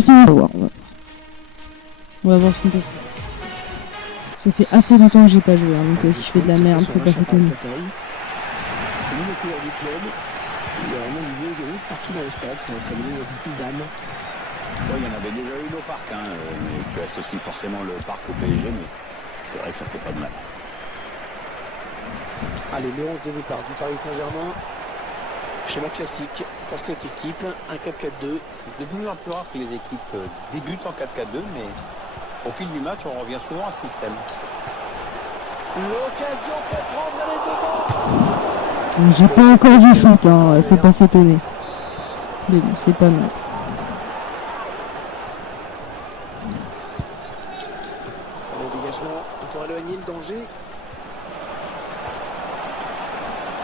façon, on va voir ce qu'on peut faire. Ça fait assez longtemps que j'ai pas joué, hein, donc si je fais de la merde, faut pas s'étonner. C'est lui le couleur du club. Il y a vraiment du bleu et du rouge partout dans le stade, ça lui donne un peu plus d'âme. Ouais, il y en avait déjà eu au parc, hein, mais tu associes forcément le parc au PSG, mais c'est vrai que ça fait pas de mal. Allez, le 11 de départ du Paris Saint-Germain. Schéma classique pour cette équipe, un 4-4-2. C'est de plus en plus rare que les équipes débutent en 4-4-2, mais au fil du match, on revient souvent à ce système. L'occasion pour prendre les devants. J'ai pas encore du foot, hein, faut pas s'étonner. Mais bon, c'est pas mal. Le dégagement pour éloigner le danger.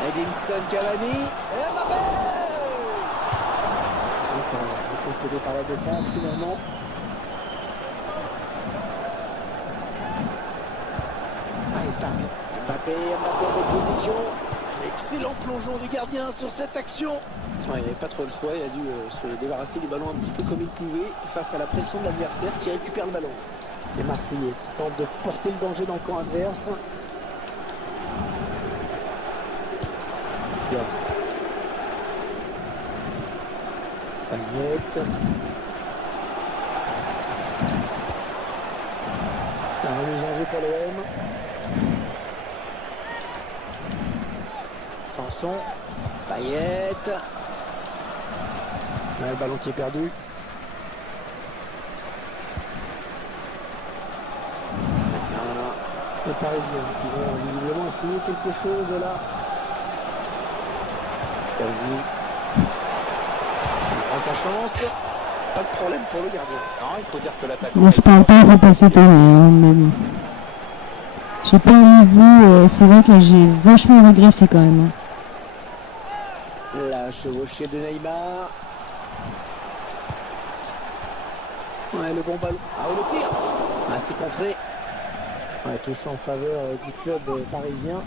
Edinson Cavani. Et Mbappé. Concédé par la défense finalement. Mbappé en position. Excellent plongeon du gardien sur cette action. Il n'avait pas trop le choix, il a dû se débarrasser du ballon un petit peu comme il pouvait face à la pression de l'adversaire qui récupère le ballon. Les Marseillais qui tentent de porter le danger dans le camp adverse. Payet. La remise en jeu pour l'OM. Sanson. Payet. Le ballon qui est perdu. Les Parisiens qui vont visiblement essayer quelque chose là. Cavani. Il prend sa chance. Pas de problème pour le gardien. Non, il faut dire que l'attaque. Bon, je parle pas, faut pas s'étonner, hein, mais bon. J'ai pas envie de vous, c'est vrai que là j'ai vachement régressé quand même. La chevauchée de Neymar. Ouais, le bon ballon. Ah, le tir. Ah, c'est contré. Ouais, touche en faveur du club parisien.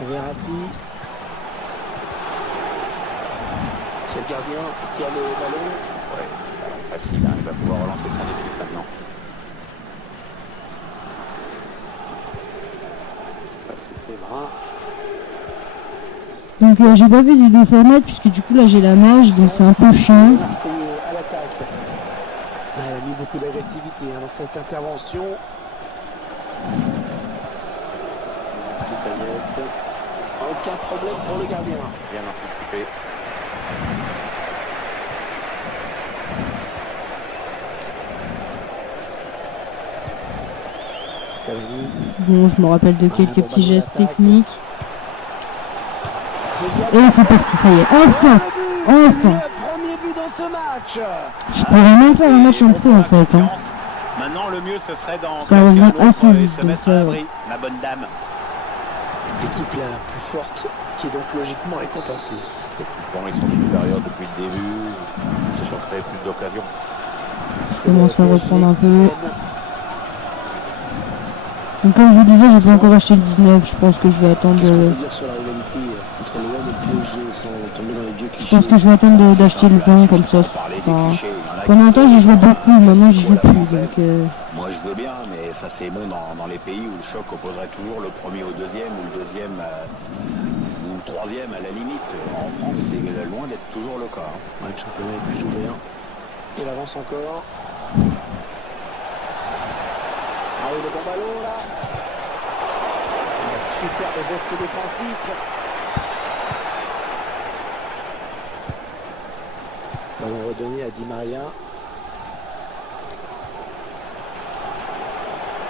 Verratti. C'est le gardien qui a le ballon. Ouais, facile, hein, il va pouvoir relancer son équipe maintenant. Patrice Evra. Donc j'ai pas vu du 2 formats puisque du coup là j'ai la mage, donc c'est un peu chiant. Marseillais à l'attaque. Elle a mis beaucoup d'agressivité dans cette intervention. Aucun problème pour le gardien. Bien anticipé. Bon, je me rappelle de quelques petits gestes techniques. Et là c'est parti, ça y est, enfin. Premier but dans ce match. Je pourrais même faire un match en pro en fait. Hein. Maintenant, le mieux, ce serait dans ça revient assez vite. se mettre à l'abri, la bonne dame. L'équipe la plus forte, qui est donc logiquement récompensée. Bon, ils sont supérieurs depuis le début. Ils se sont créés plus d'occasions. Je commence à reprendre un peu. Donc comme je vous disais, j'ai pas encore acheté le 19. Je pense que je vais attendre. Qu'est-ce qu'on peut dire sur la rivalité entre le Real et le PSG sans tomber dans les vieux clichés? Je pense que je vais attendre d'acheter le 20 comme ça. Enfin, pendant un temps j'y jouais beaucoup, maintenant j'y joue plus. Donc, moi je veux bien, mais ça c'est bon dans les pays où le choc opposerait toujours le premier au deuxième ou le deuxième ou le troisième à la limite. En France c'est loin d'être toujours le cas. Ouais, le championnat est plus ouvert. Il avance encore. Ah oui, le bon ballon là. Un superbe geste défensif. Ballon redonné à Di Maria.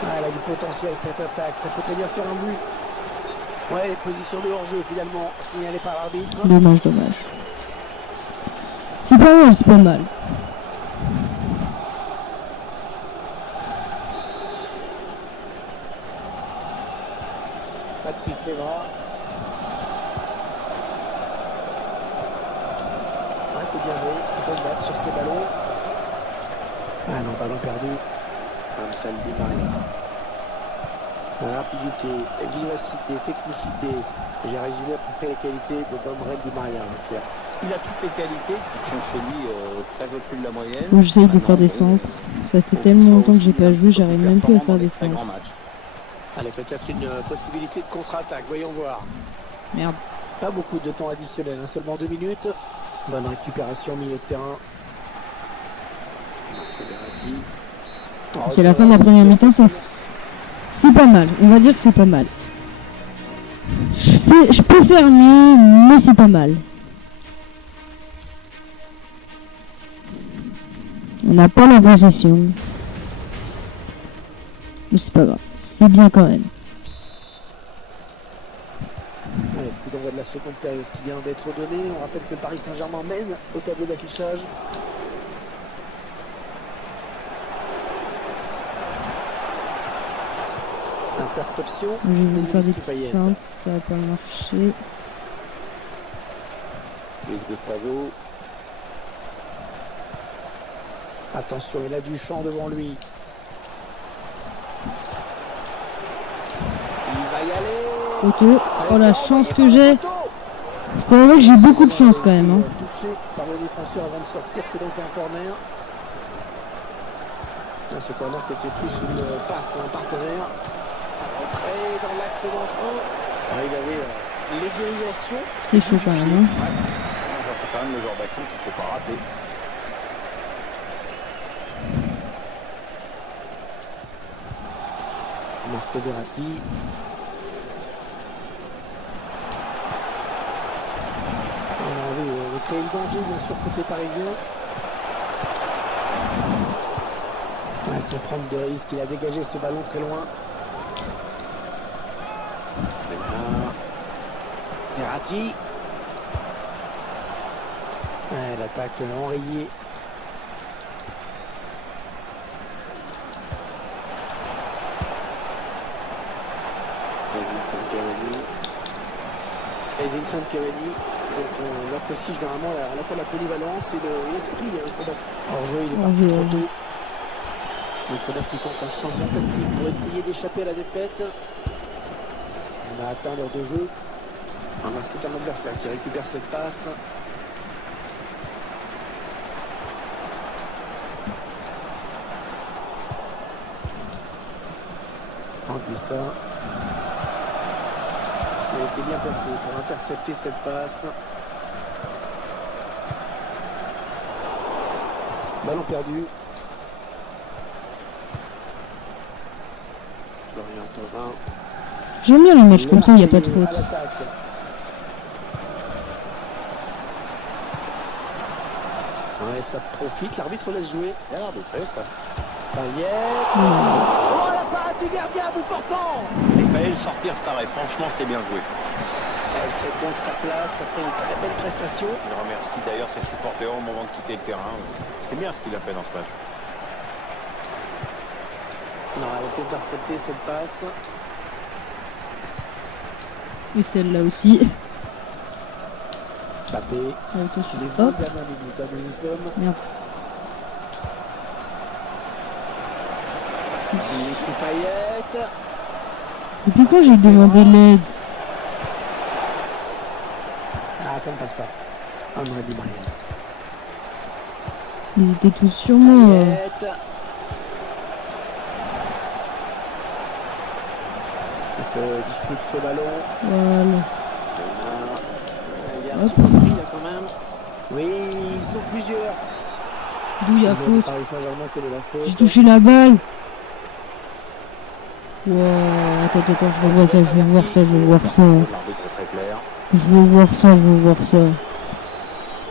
Ah, elle a du potentiel cette attaque, ça peut très bien faire un but. Ouais, position de hors-jeu finalement, signalée par l'arbitre. Dommage. C'est pas mal, c'est pas mal. Patrice Evra. Ouais, c'est bien joué, il faut se battre sur ces ballons. Ah non, ballon perdu. Angel Di Maria. Rapidité, vivacité, technicité. J'ai résumé à peu près les qualités de Angel Di Maria. Il a toutes les qualités qui sont chez lui très au-dessus de la moyenne. Faut que j'essaye de Maintenant, faire des bon, centres. Ça fait faut qu'il tellement soit longtemps que aussi j'ai pas un joué, petit peu j'arrive plus même plus à performant faire dans des très centres. grands matchs. Allez, peut-être une possibilité de contre-attaque, voyons voir. Merde. Pas beaucoup de temps additionnel, hein, seulement 2 minutes. Bonne récupération au milieu de terrain. Verratti. C'est la fin de la première mi-temps, c'est pas mal. On va dire que c'est pas mal. Je peux faire mieux, mais c'est pas mal. On n'a pas la possession. Mais c'est pas grave. C'est bien quand même. Allez, coup d'envoi de la seconde période qui vient d'être donnée. On rappelle que Paris Saint-Germain mène au tableau d'affichage. Interception. J'ai voulu faire des Denis petites Payet. feintes, ça n'a pas marché. Luis Gustavo. Attention, il a du champ devant lui. Il va y aller. Photo. Oh la c'est chance envoyé que par j'ai. le poteau. Faut avouer que j'ai beaucoup de chance quand même. Hein. Touché par le défenseur avant de sortir, c'est donc un corner. Ce corner qui était plus une passe à un partenaire. Entrée dans l'axe dangereux. Il avait l'égalisation. C'est chaud quand même. Hein. Ouais. C'est quand même le genre d'action qu'il ne faut pas rater. Marco Verratti. On a envie de créer le danger, bien sûr, côté parisien. Sans prendre de risque, il a dégagé ce ballon très loin. Verratti. L'attaque enrayée. Et Vincent Cavani. Donc on apprécie généralement à la fois la polyvalence et l'esprit. Hors-jeu, il est parti trop tôt. L'entraîneur qui tente un changement tactique pour essayer d'échapper à la défaite. On a atteint l'heure de jeu. C'est un adversaire qui récupère cette passe. Ça. Il a été bien placé pour intercepter cette passe. Ballon perdu. Florian Thauvin. J'aime bien les matchs comme ça, il n'y a pas de faute. Ouais, ça profite, l'arbitre laisse jouer. Bien arbitré, ça. Payet. Oh, la parade du gardien à bout portant. Il fallait le sortir, cet arrêt. Franchement, c'est bien joué. Elle cède donc sa place après une très belle prestation. Il remercie d'ailleurs ses supporters au moment de quitter le terrain. C'est bien ce qu'il a fait dans ce match. Non, elle a été interceptée cette passe. Et celle-là aussi. Mbappé. Attention. Les 20 Hop. dernières minutes, hein, nous y sommes. Merde. Dimitri Payet. Depuis quand j'ai demandé l'aide? Ah, ça ne passe pas. Ah non, dit Marianne. Ils étaient tous sur moi. Payet. Il se dispute ce ballon. Voilà. Il est un petit peu pris là quand même. Oui, ils sont plusieurs. D'où il y a Le faute. Paris Saint-Germain connaît la faute. J'ai touché la balle. Wow. Attends, je vais voir ça, je vais voir ça, je vais voir ça. L'arbitre est très clair. Je vais voir ça, je vais voir ça.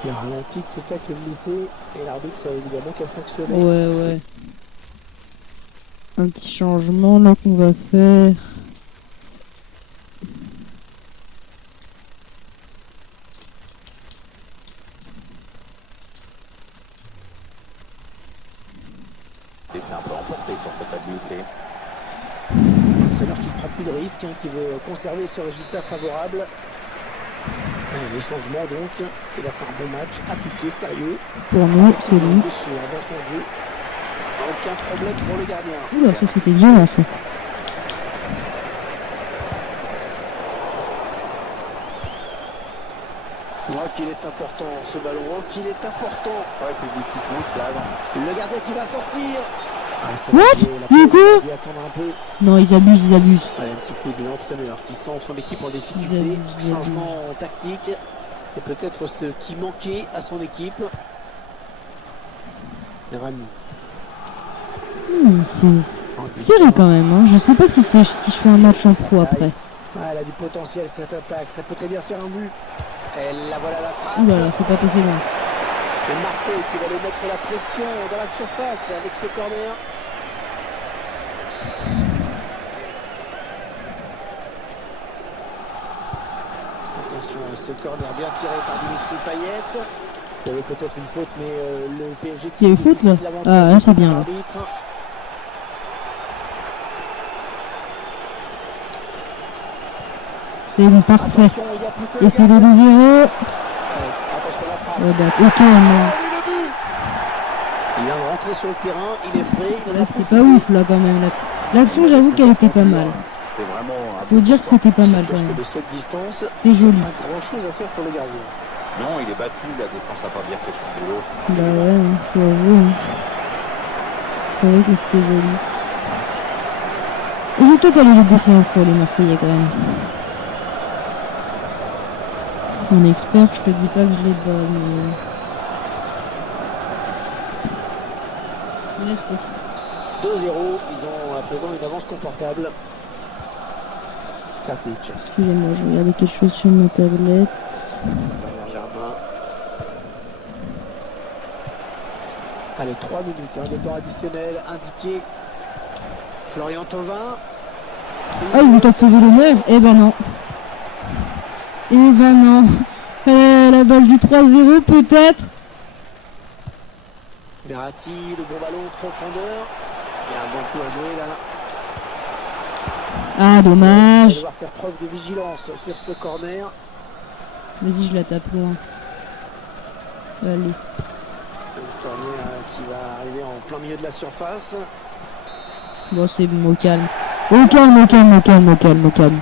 Le ralenti de ce tacle glissé et l'arbitre évidemment qui a sanctionné. Ouais. Un petit changement là qu'on va faire. Et c'est un peu emporté sur cette à glisser. L'entraîneur qui ne prend plus de risques, qui veut conserver ce résultat favorable. Les changements donc. Il a fait un bon match, appliqué, sérieux. Pour nous, c'est lui. Déchirant dans son jeu. Aucun problème pour le gardien. Oula, ça c'était violent ça. qu'il est important ce ballon, oh, qu'il est important. Ouais, public qui pousse, là, avance. Le gardien qui va sortir. Ah, ça What? va jouer, la Du pauvre, coup il va lui attendre un peu. Non, ils abusent, ils abusent. Allez, un petit coup de l'entraîneur qui sent son équipe en difficulté. Ils abusent. Changement tactique. C'est peut-être ce qui manquait à son équipe. Rami. C'est serré quand même, hein. Je sais pas si je fais un match en froid après. Ah, elle a du potentiel cette attaque, ça peut très bien faire un but. Et la voilà la frappe. Ouh là là, c'est pas passé loin. Et Marseille qui va lui mettre la pression dans la surface avec ce corner. Attention à ce corner bien tiré par Dimitri Payet. Il y avait peut-être une faute, mais le PSG Il y a eu faute là? Ah là c'est bien là. C'est bon, parfait. Et c'est le 2-0. Attention à la frappe. Ouais, bah, ok, non. Il vient de rentrer sur le terrain, il est frais. Il Là, c'était pas ouf là quand même. L'action, j'avoue qu'elle était pas mal. C'est vraiment Faut dire que c'était pas mal quand que même. de cette distance, C'est joli. pas grand chose à faire pour le gardien. Non, il est battu, la défense a pas bien fait son boulot. Bah ouais, hein, faut avouer. Hein. C'est vrai que c'était joli. Ils ont peut-être pas les défiants pour les Marseillais quand même. En expert, je te dis pas que je l'ai pas, mais laisse passer. 2-0, ils ont à présent une avance confortable. Sertic. Excusez-moi, je regardais quelque chose sur ma tablette. Valère Germain. Allez, 3 minutes hein, de temps additionnel indiqué. Florian Thauvin. Ah, ils vont t'en sauver l'honneur? Eh ben non. Eh ben non. La balle du 3-0 peut-être. Verratti, le bon ballon, profondeur. Et un bon coup à jouer là. Ah, Il va dommage. devoir faire preuve de vigilance sur ce corner. Vas-y, je la tape loin. Allez. Le corner qui va arriver en plein milieu de la surface. Bon, c'est bon, au calme. Au calme, au calme, au calme, au calme, au calme.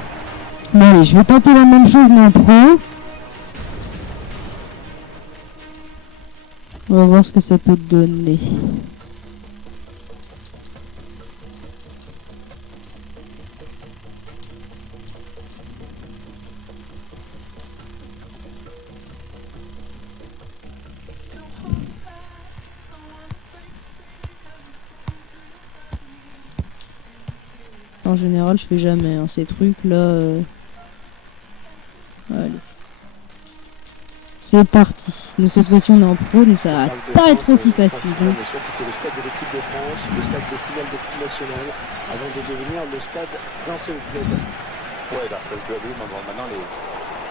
Mais allez, je vais tenter la même chose mais en pro. On va voir ce que ça peut donner. En général, je fais jamais hein, ces trucs-là. Allez. C'est parti. Donc cette fois-ci, on est en pro, donc ça va pas être aussi facile. Bien sûr, c'était le stade de l'équipe de France, le stade de finale d'équipe nationale, avant de devenir le stade d'un seul club. Ouais, d'un seul club, oui, maintenant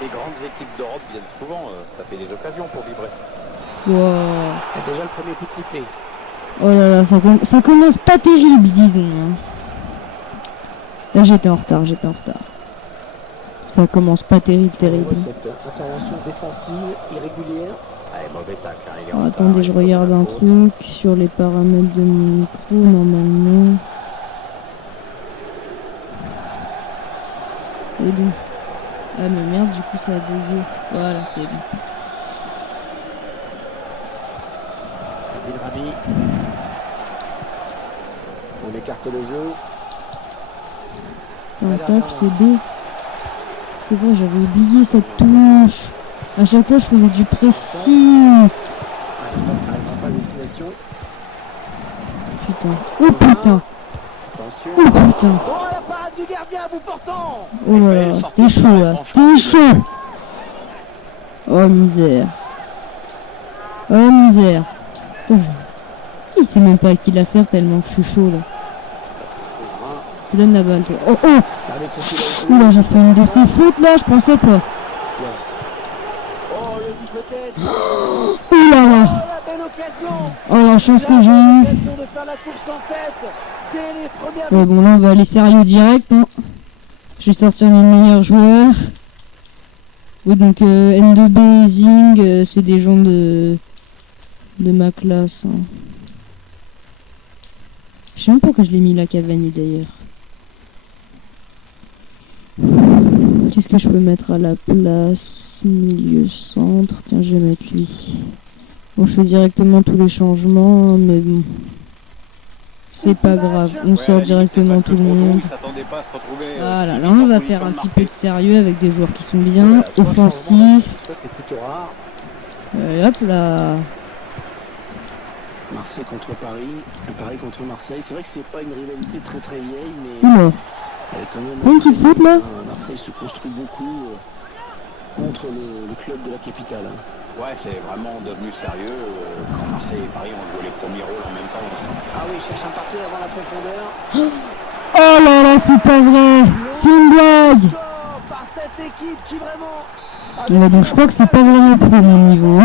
les grandes équipes d'Europe viennent souvent, ça fait des occasions pour vibrer. Wow. Et déjà le premier coup de sifflet. Oh là là, ça commence pas terrible, disons. Hein. Là, j'étais en retard. Ça commence pas terrible. On voit cette intervention défensive irrégulière. Allez, mauvais tacle, hein, il est Alors, en retard, attendez, je il faut regarde la un faute. truc sur les paramètres de mon micro, normalement. C'est bon. Ah mais merde, du coup ça a bugué. Voilà, c'est bon. Rami. On écarte le jeu. Un tac, c'est B. C'est vrai, j'avais oublié cette touche. À chaque fois, je faisais du pressing. Ah, la passe n'arrivera pas à destination. Putain. Oh putain. Attention. Oh putain. Oh, la parade du gardien à bout portant. Oh là là, c'était chaud là. C'était chaud. Oh misère. Oh misère. Oh. Il sait même pas à qui la faire tellement que je suis chaud là. C'est vrai. Je te donne la balle toi. Oh oh. L'arbitre qui l'a joué. Oula, j'ai fait une de ces fautes là, je pensais pas. Oh, le but peut-être. Ouh là Oh, là. la belle occasion. Oh la chance que j'ai La eue. belle occasion de faire la course en tête dès les premières Ouais bon là on va aller sérieux direct. Hein. Je vais sortir mes meilleurs joueurs. Oui donc N2B, Zing, c'est des gens de ma classe. Hein. Je sais même pas pourquoi je l'ai mis là Cavani d'ailleurs. Qu'est-ce que je peux mettre à la place? milieu centre. Tiens, je vais mettre lui. Bon, je fais directement tous les changements, mais bon. C'est pas grave, on sort directement tout le monde. Voilà, là on va faire un petit peu de sérieux avec des joueurs qui sont bien, offensifs. Ça c'est plutôt rare. Hop là. Marseille contre Paris, Paris contre Marseille. C'est vrai que c'est pas une rivalité très très vieille, mais Oula. elle est quand même Une petite faute là. Marseille se construit beaucoup contre le club de la capitale. Ouais, c'est vraiment devenu sérieux quand Marseille et Paris ont joué les premiers rôles en même temps ensemble. Ah oui, il cherche un partenaire dans la profondeur. Oh là là, c'est pas vrai. C'est une blague. Score par cette équipe qui vraiment... Ouais, donc je crois que c'est pas vraiment pro mon niveau.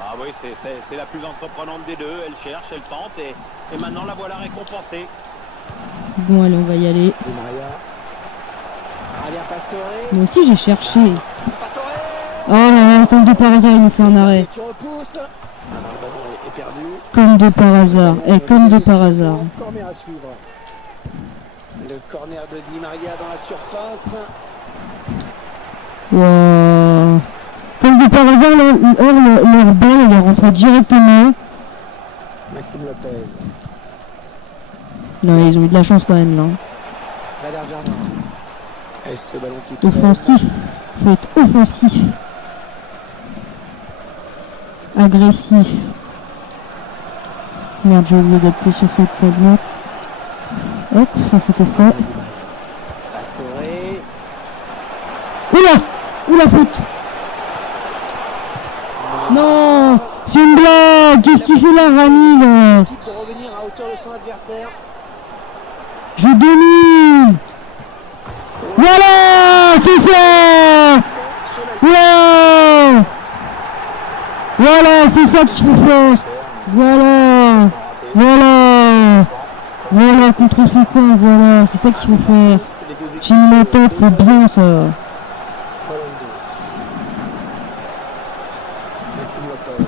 Ah oui, c'est la plus entreprenante des deux. Elle cherche, elle tente et maintenant la voilà récompensée. Bon, allez, on va y aller. Di Maria. Javier Pastore. Moi aussi j'ai cherché. Pastore. Oh là là, comme de par hasard, il nous fait un arrêt. Qui repousse. Ah non, le ballon est perdu. Comme de par hasard. Et comme de par hasard. Corner à suivre. Le corner de Di Maria dans la surface. Wow. Comme de par hasard, leur balle, elle est rentrée directement. Maxime Lopez. Là, ils ont eu de la chance quand même, là. Valère Jardin. Est-ce ce ballon qui tourne? Offensif. Faut être offensif. Agressif. Merde, j'ai oublié d'appuyer sur cette tablette. Hop, ça c'était fait. Pastore. Oula! Oula, faute! Non! C'est une blague! Qu'est-ce qu'il fait là, Rami, là? L'équipe de revenir à hauteur de son adversaire. Je domine! Voilà! C'est ça! Voilà! Voilà, c'est ça qu'il faut faire! Voilà! Voilà! Voilà, contre son coin, voilà, c'est ça qu'il faut faire. J'ai mis ma tête, c'est bien ça. Maxime Lopez.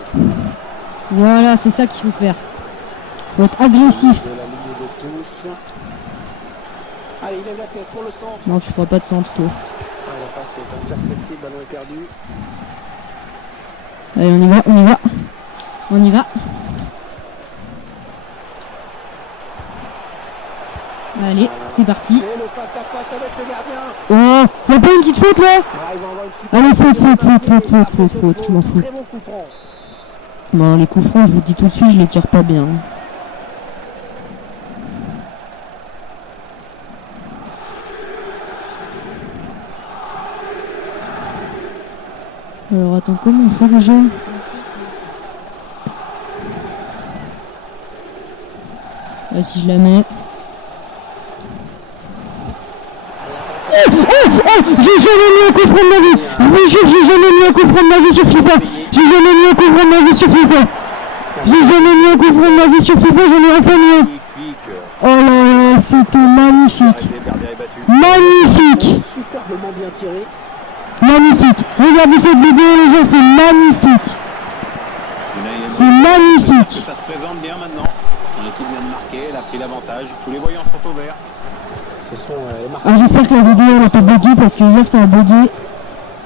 Voilà, c'est ça qu'il faut faire. Faut être agressif. De la ligne de touche. Allez, il lève la tête pour le centre. Non, tu feras pas de centre, toi. Ah, la passe est interceptée, le ballon est perdu. Allez, on y va, on y va. On y va. Allez, c'est parti. C'est le face-à-face avec le gardien. Oh, y'a pas une petite faute là? Ah, il va avoir une super Allez, faute, occasion faute, de faute, marquer. faute, Après faute, cette faute, je m'en fous. Très bon coup franc. Non, les coups francs, je vous dis tout de suite, je les tire pas bien. Alors attends, comment on fait déjà? Ah, si je la mets. Oh, j'ai jamais mis un coup franc de ma vie. Je vous jure, j'ai jamais mis un coup franc de ma vie sur FIFA. J'ai jamais mis un coup franc de ma vie sur FIFA. J'ai jamais mis un coup franc de ma vie sur FIFA, j'en ai enfin mis un. Magnifique. Oh là là, c'était magnifique. Arrêtez, Bernier est battu. Magnifique. Superbement bien tiré. Magnifique. Regardez cette vidéo les gens, c'est magnifique. C'est magnifique. Ça se présente bien maintenant. Son équipe vient de marquer, elle a pris l'avantage. Tous les voyants sont au vert. Ce sont les Ah, Marseillais. j'espère que la vidéo elle a pas bugué parce que hier ça a bugué.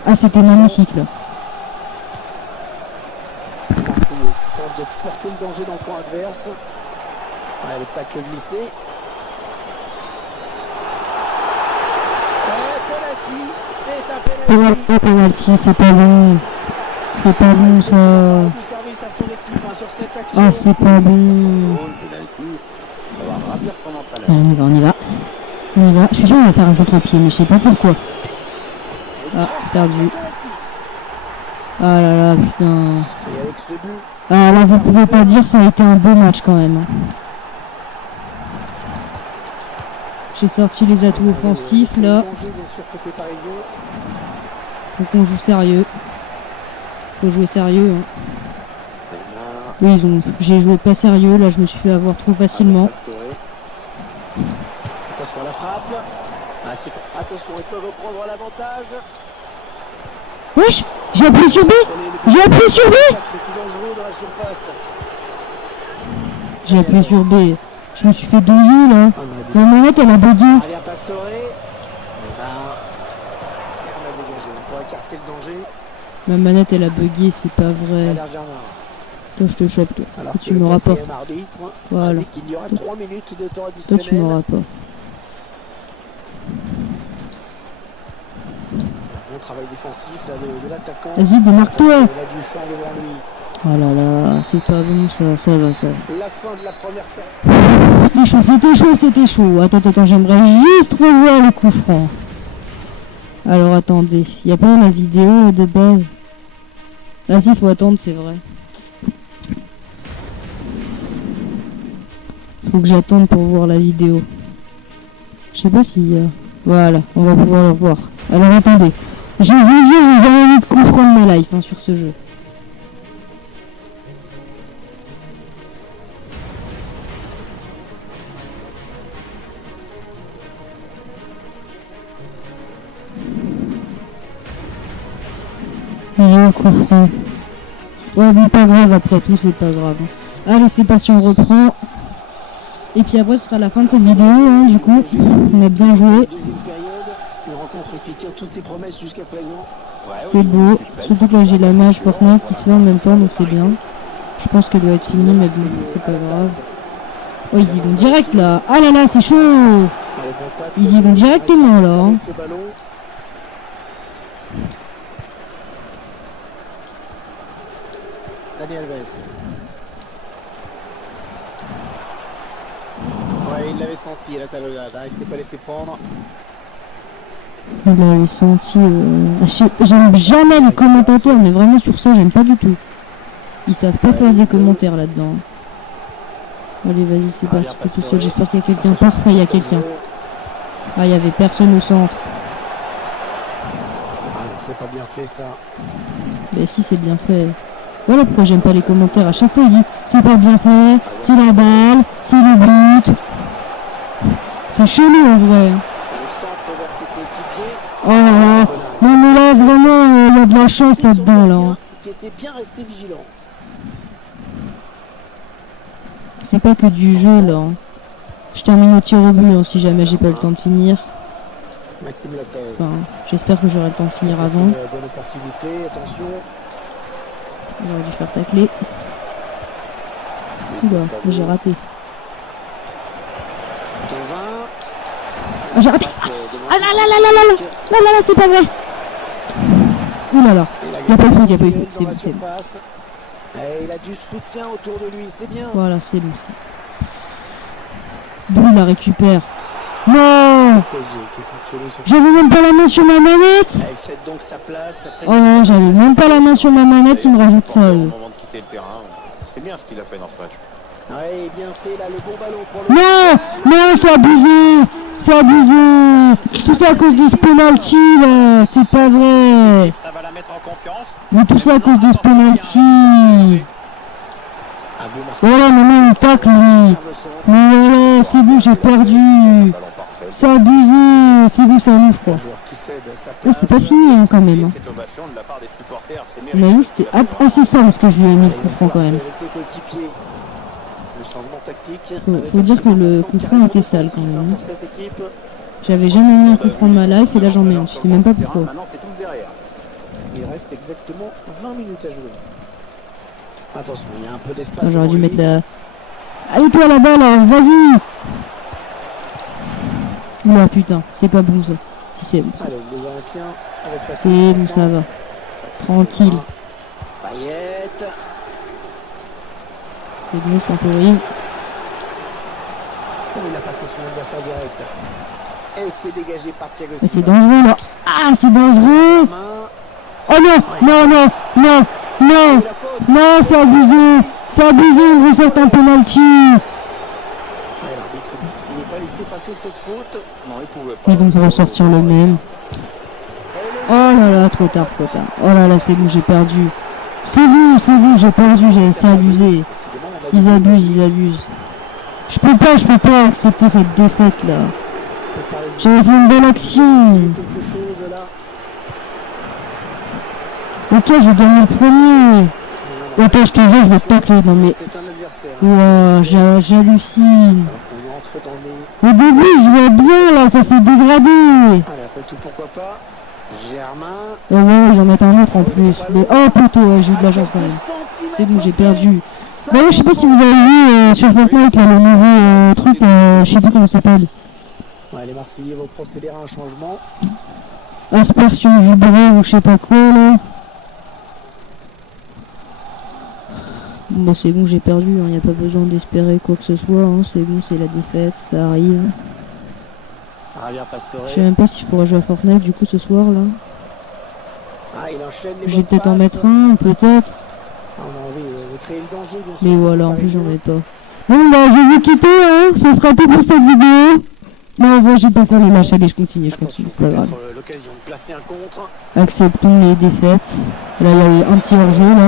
Ah, c'était magnifique là. Marseillais qui tente de porter le danger dans le camp adverse. Ouais, le tacle glissé. Ouais, penalty. C'est un penalty. Penalty, c'est pas bon. C'est pas bon ça. Du service à son équipe hein, sur cette action. Ah, c'est pas bon. Jaune, penalty. On va ravir son entraîneur. On y va, on y va. On y va. Je suis sûr qu'on va faire un contre-pied, mais je sais pas pourquoi. Ah, c'est perdu. Ah là là, putain. Et avec ce but, Ah là, vous pouvez pas dire ça a été un beau match quand même. J'ai sorti les atouts offensifs là. danger bien sûr côté parisien. Donc on joue sérieux. Faut jouer sérieux. Hein. Et là, Oui, j'ai joué pas sérieux. Là, je me suis fait avoir trop facilement. Pastore. Attention à la frappe. Ah, attention, ils peuvent reprendre l'avantage. Wesh, j'ai appuyé sur B. J'ai appuyé sur B. C'est plus dangereux dans la surface. J'ai appuyé sur B. Je me suis fait douiller là. La manette elle a bugué. Allez à Pastore. Et là, on a dégagé pour écarter le danger. Ma manette elle a bugué, c'est pas vrai. Valère Germain. Toi je te chope toi. Alors Toi, que tu m'auras pas. le quatrième arbitre Voilà. indique qu'il y aura 3 minutes de temps Toi additionnel. tu m'auras pas. Bon travail défensif là, de l'attaquant. Vas-y, démarque-toi. Il a du champ devant lui. Oh là là, c'est pas bon ça va ça. La fin de la première période. C'était chaud. Attends, j'aimerais juste revoir le coup franc. Alors attendez, y a pas la vidéo de base. Ah si, faut attendre, c'est vrai. Faut que j'attende pour voir la vidéo. Je sais pas si... Voilà, on va pouvoir le revoir. Alors attendez. J'ai jamais vu de coup franc de ma life hein, sur ce jeu. Il est au coup franc. Ouais, mais pas grave, après tout, c'est pas grave. Allez, c'est parti, on reprend. Et puis après, ce sera la fin de cette vidéo, hein, du coup. On a bien joué. Deuxième période, une rencontre qui tient toutes ses promesses jusqu'à présent. C'était beau. Surtout que là, j'ai la mage Fortnite qui se fait en même temps, donc c'est bien. Je pense qu'elle doit être finie, mais bon, c'est pas grave. Oh, ils y vont direct, là. Ah là là, c'est chaud. Ils y vont directement, là. Hein. Ce ballon. Dani Alves. Ouais, il l'avait senti, la talonnade, hein, il s'est pas laissé prendre. Il l'avait senti... J'aime jamais les commentateurs, mais vraiment sur ça, j'aime pas du tout. Ils savent pas faire des commentaires là-dedans. Allez, vas-y, c'est parti, je suis tout seul. J'espère qu'il y a quelqu'un. Parfait, il y a quelqu'un. Ah, il y avait personne au centre. Ah non, c'est pas bien fait ça. Mais si, c'est bien fait. Voilà pourquoi j'aime pas les commentaires. À chaque fois, il dit c'est pas bien fait, c'est la balle, c'est le but. C'est chelou en vrai. Le centre vers ses coéquipiers. Oh là là. Non mais là, vraiment, il y a de la chance là-dedans, là. Qui était bien resté vigilant. C'est pas que du jeu, là. Je termine au tir au but, hein, si jamais j'ai pas le temps de finir. Maxime Lopez. Enfin, j'espère que j'aurai le temps de finir avant. Bonne opportunité, attention. J'aurais dû faire tacler. Oula, j'ai raté. Ah, j'ai raté. Ah là là là là là là là là là, c'est pas vrai. Ouh là là. Il n'y a pas eu de faute, il n'y a pas eu de faute. C'est bon, c'est bon. Et il a du soutien autour de lui, c'est bien. Voilà, c'est bon. D'où il la récupère. Non. J'avais même pas la main sur ma manette. Elle cède donc sa place. Oh non, j'avais même pas la main sur ma manette, il me rajoute ça. Au moment de quitter le terrain, c'est bien ce qu'il a fait dans ce match. Ouais, bien fait là, le bon ballon pour le... Non, non, c'est abusé. C'est abusé. Tout ça à cause de ce penalty là. C'est pas vrai. Ça va la mettre en confiance. Mais tout ça à cause de ce penalty. Voilà, maintenant il me tacle lui. Mais voilà, c'est bon, j'ai perdu. C'est abusé. C'est bon, c'est à nous, je crois. Oh, c'est pas fini hein, quand même. Hein. On a vu, c'était assez sale ce que je lui ai mis le coup franc quand même. Faut dire que le coup franc était sale quand même. J'avais jamais mis un coup franc de ma life et là j'en mets un. Je sais même pas pourquoi. Il reste exactement 20 minutes à jouer. Attention, il y a un peu d'espace. Ah, j'aurais dû mettre la... Allez toi là-bas là, vas-y. Oula putain, c'est pas bon ça. Si c'est bon. Allez, les Olympiens avec la c'est bon, ça va. Tranquille. Payet. C'est bon, Sampdoria. Oh, il a passé son adversaire direct. Et c'est dégagé par Thiago Silva. C'est dangereux là. Ah, c'est dangereux. Oh non, non, non, non, non. Non, c'est abusé. C'est abusé, il vous sort un penalty. L'arbitre ne pouvait pas laisser passer cette faute. Non, il pouvait pas. Ils vont ressortir le même. Oh là là, trop tard, trop tard. Oh là là, c'est bon, j'ai perdu. C'est bon, j'ai perdu, c'est abusé. Ils abusent. Je peux pas accepter cette défaite là. J'avais fait une belle action. Ok, j'ai gagné le premier. Ok, je te jure, je vais te tacler. Non mais... Wow, j'hallucine. Au début, je vois bien là, ça s'est dégradé. Allez, après tout, pourquoi pas. Germain. Oh ouais, ils en mettent un autre en plus. Mais oh plutôt, ouais, j'ai eu de la chance quand même. C'est bon, j'ai perdu. Bah ouais, je sais pas si vous avez vu sur Fortnite là, le nouveau truc, je sais plus comment ça s'appelle. Ouais, les Marseillais vont procéder à un changement. Aspersion du bref ou je sais pas quoi là. Bon, c'est bon, j'ai perdu, il n'y a pas besoin d'espérer quoi que ce soit, hein. C'est bon, c'est la défaite, ça arrive. Javier Pastore. Je sais même pas si je pourrais jouer à Fortnite du coup ce soir là. Ah, il enchaîne les Je vais bonnes peut-être en passes. mettre un, peut-être. Ah, on a envie de créer le danger, bien sûr. Mais voilà, en plus j'en ai pas. Bon bah je vais vous quitter, hein. Ce sera tout pour cette vidéo. Non, moi j'ai pas encore les lâches, allez je continue, Attention, c'est pas grave. peut-être l'occasion de placer un contre. Acceptons les défaites. Là il y a eu un petit hors-jeu là.